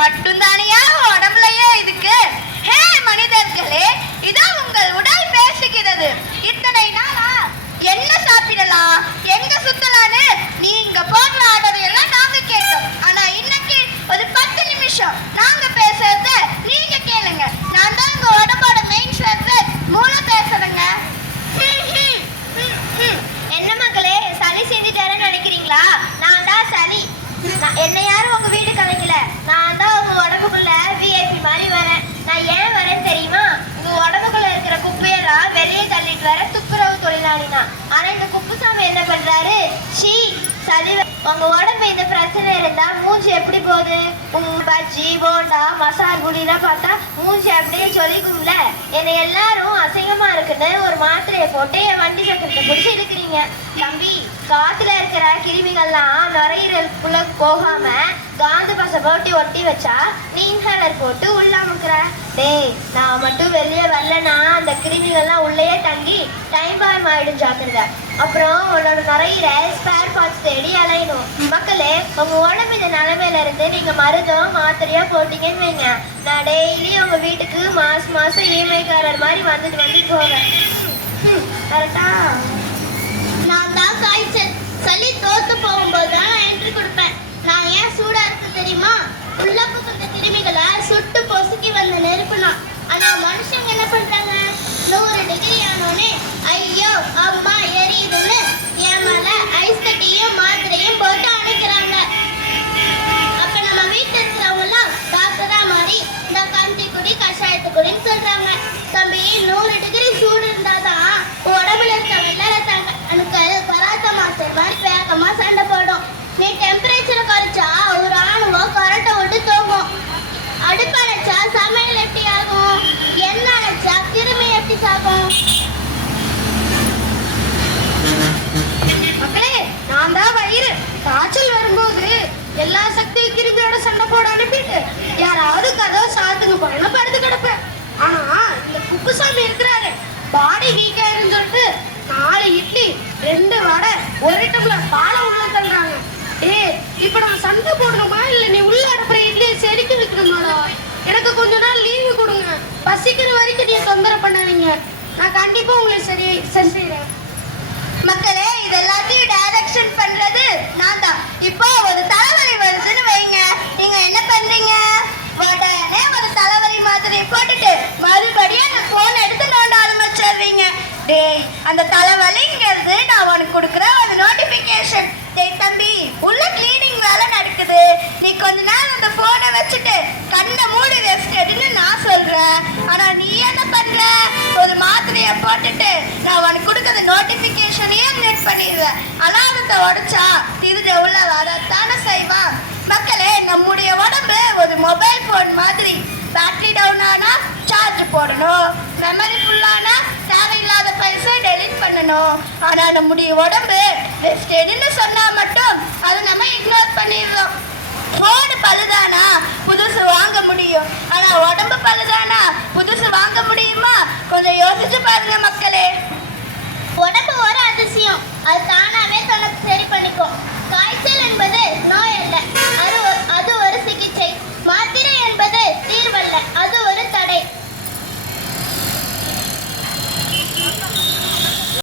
மட்டும்தானையா உடம்புலயே இதுக்கு? ஹே மனிதர்களே, இதான் உங்கள் உடல் பேசுகிறது. இத்தனை நாளா என்ன சாப்பிடலாம், எங்க சுத்தலான்னு நீங்க போடுற ஆர்டர் எல்லாம் நாங்க கேட்டோம். ஆனா இன்னைக்கு ஒரு 10 நிமிஷம் நாங்க பேசுறத நீங்க கேளுங்க. நான் தான் உங்க உடம்போட மெயின் சர்வர் மூளை பேசுறேங்க. என்ன மக்களே, சளி செஞ்சுட்டாருன்னு நினைக்கிறீங்களா? நான் தான் சளி. என்ன யாரும் உங்க வீடு கலைக்கல. நான் தான் உங்க உடம்புக்குள்ள விஐபி மாதிரி வரேன். நான் ஏன் வரேன்னு தெரியுமா? உங்க உடம்புக்குள்ள இருக்கிற குப்பையெல்லாம் வெளியே தள்ளிட்டு வர துப்புரவு தொழிலாளி தான். ஆனா இந்த குப்புசாமி என்ன பண்றாரு? ஷீ சளி. உங்க உடம்பு இந்த பிரச்சனை இருந்தா மூஞ்சி எப்படி போகுது? பஜ்ஜி போண்டா மசால் புளிலாம் பார்த்தா மூஞ்சி அப்படியே சொல்லிக்கும்ல. என்னை எல்லாரும் அசிங்கமா இருக்குன்னு ஒரு மாத்திரையை போட்டு என் வண்டி சக்கரத்தை பிடிச்சி இருக்கிறீங்க. தம்பி, காத்துல இருக்கிற கிருமிகள்லாம் நுரையீரலுக்குள்ள போகாம காந்து பசை போட்டு ஒட்டி வச்சா நீ இன்ஹேலர் போட்டு உள்ள அமுக்குற. டேய், நான் மட்டும் வெளியே வரலன்னா அந்த கிருமிகள்லாம் உள்ளேயே தங்கி டைம் பாம் ஆயிடும். ஜாக்கிரதை. அப்புறம் உன்னோட நுரையீரல் ஸ்பேர் பார்ட்ஸ் தேடி அலையணும். மக்களே, உங்க உடம்பு இந்த நிலைமையில இருந்து நீங்க மருந்தும் மாத்திரையா போட்டீங்கன்னு வைங்க, நான் டெய்லி உங்க வீட்டுக்கு மாசம் இஎம்ஐக்காரர் மாதிரி வந்துட்டு போவேன். கரெக்டா? நான் தான் காய்ச்சல். சளி தோத்து போகும்போது தான் நான் என்ட்ரி கொடுப்பேன். நான் ஏன் சூடா இருக்கு தெரியுமா? உள்ள புகுந்த கிருமிகளை சுட்டு பொசுக்கி வந்த நெருப்புலாம். ஆனா மனுஷங்க என்ன பண்றாங்க? 100 டிகிரி ஆனோடனே ஐயோ அம்மா எரியுதுன்னு என் மேல ஐஸ் கட்டியும் மாத்திரையும் போட்டு அணைக்கிறாங்க. அப்ப நம்ம வீட்டுல இருக்கிறவங்க எல்லாம் டாக்டரா மாறி இந்த கஞ்சி குடி கஷாயத்து குடின்னு சொல்றாங்க. தம்பி, 100 டிகிரி சூடு இருந்தாதான் உடம்புல இருக்க வெள்ளை அணுக்கள் கராத்த மாஸ்டர் மாதிரி வேகமா சண்டை போடும். நீ டெம்பரேச்சரை குறைச்சா ஒரு ஆணுவம் கரட்டை விட்டு தூங்கும். அடுப்பு அணைச்சா சமையல் எப்படி ஆகும்? எண்ணெய் அணைச்சா கிருமி எப்படி சாகும்? மக்களே, நான் தான் வயிறு. காய்ச்சல் வரும்போது எல்லா சக்தி கிருமியோட சண்டை போட அனுப்பிட்டு யாராவது கதவை சாத்துக்கு போன படுத்து கிடப்பேன். ஆனா இந்த குப்புசாமி இருக்கிறாரு, பாடி வீக் ஆயிருன்னு சொல்லிட்டு 4 இட்லி 2 வடை 1 டம்ளர் பாலை உள்ள தள்ளுறாங்க. இப்ப நான் சண்டை போடணுமா இல்ல நீ உள்ள அனுப்புற இட்லியை செதுக்கி வைக்கணுமாடா? எனக்கு கொஞ்ச நாள் லீவு கொடுங்க. பசிக்கிற வரைக்கும் நீ தொந்தரவு பண்ணாதீங்க. நான் கண்டிப்பா உங்களை சரி செய்யறேன். மக்களே, இது எல்லாத்தையும் டைரக்ஷன் பண்றது நான் தான். இப்போ ஒரு தலைவலி வருதுன்னு வைங்க, நீங்க என்ன பண்றீங்க? உடனே ஒரு தலைவலி மாத்திரையை போட்டுட்டு மறுபடியும் அந்த போன் எடுத்து நோண்ட ஆரம்பிச்சிடுறீங்க. டேய், அந்த தலைவலிங்கிறது நான் உனக்கு கொடுக்குற ஒரு நோட்டிபிகேஷன். டேய் தம்பி, உள்ள கிளீனிங் வேலை நடக்குது, நீ கொஞ்ச நேரம் அந்த போனை வச்சுட்டு கண்ணை மூடி ரெஸ்ட் எடுன்னு நான் சொல்றேன். ஆனா நீ என்ன பண்ற? ஒரு மாத்திரையை போட்டுட்டு நான் உனக்கு கொடுக்குற நோட்டிபிகேஷனையே மியூட் பண்ணிடுவேன். அலாரத்தை உடைச்சா திருட உள்ள வரத்தானே செய்வான். மக்களே, நம்முடைய உடம்பு ஒரு மொபைல் போன் மாதிரி. பேட்டரி டவுன் ஆனா சார்ஜ் போடணும், மெமரி ஃபுல்லானா தேவையில்லாத பைசா டெலிட் பண்ணணும். ஆனா நம்முடைய உடம்பு ரெஸ்ட் எடுன்னு சொன்னா மட்டும் அதை நம்ம இக்னோர் பண்ணிடுறோம். போன் பழுதானா புதுசு வாங்க முடியும், ஆனா உடம்பு பழுதானா புதுசு வாங்க முடியுமா? கொஞ்சம் யோசிச்சு பாருங்க மக்களே.